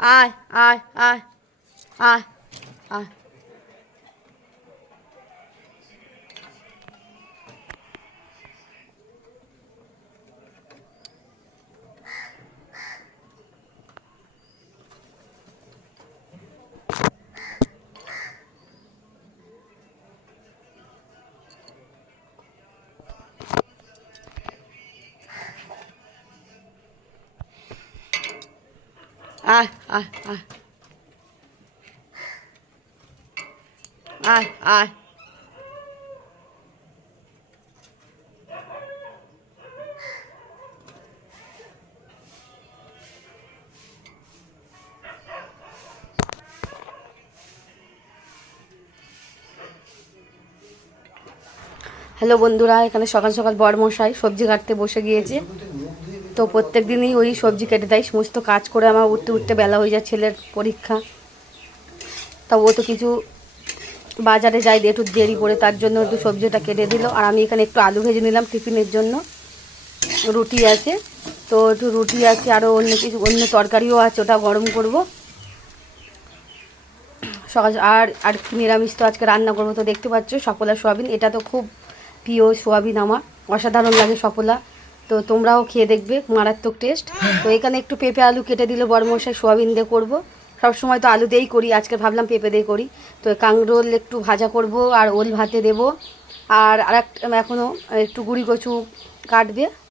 আয় আয় আয় আয় আয় আয় আয় আয় আয় আয় হ্যালো বন্ধুরা, এখানে সকাল সকাল বরমশাই সবজি কাটতে বসে গিয়েছে। তো প্রত্যেক দিনই ওই সবজি কেটে দেয়। সমস্ত কাজ করে আমার উঠতে উঠতে বেলা হয়ে যায়, ছেলের পরীক্ষা। তা ও তো কিছু বাজারে যাই একটু দেরি করে, তার জন্য একটু সবজিটা কেটে দিল। আর আমি এখানে একটু আলু ভেজে নিলাম টিফিনের জন্য। রুটি আছে, তো একটু রুটি আছে, আরও অন্য কিছু অন্য তরকারিও আছে, ওটা গরম করব সকাল। আর আর নিরামিষ তো আজকে রান্না করবো। তো দেখতে পাচ্ছ সফলা সোয়াবিন, এটা তো খুব প্রিয় সোয়াবিন আমার, অসাধারণ লাগে সফলা। তো তোমরাও খেয়ে দেখবে, মারাত্মক টেস্ট। তো এখানে একটু পেঁপে আলু কেটে দিলে বড়মশাই সোয়াবিন দিয়ে করবো। সবসময় তো আলু দিয়েই করি, আজকে ভাবলাম পেঁপে দিয়ে করি। তো কাঁকরোল একটু ভাজা করব, আর ওল ভাতে দেবো। আর একটা এখনও একটু গুঁড়ি কচু কাটবে।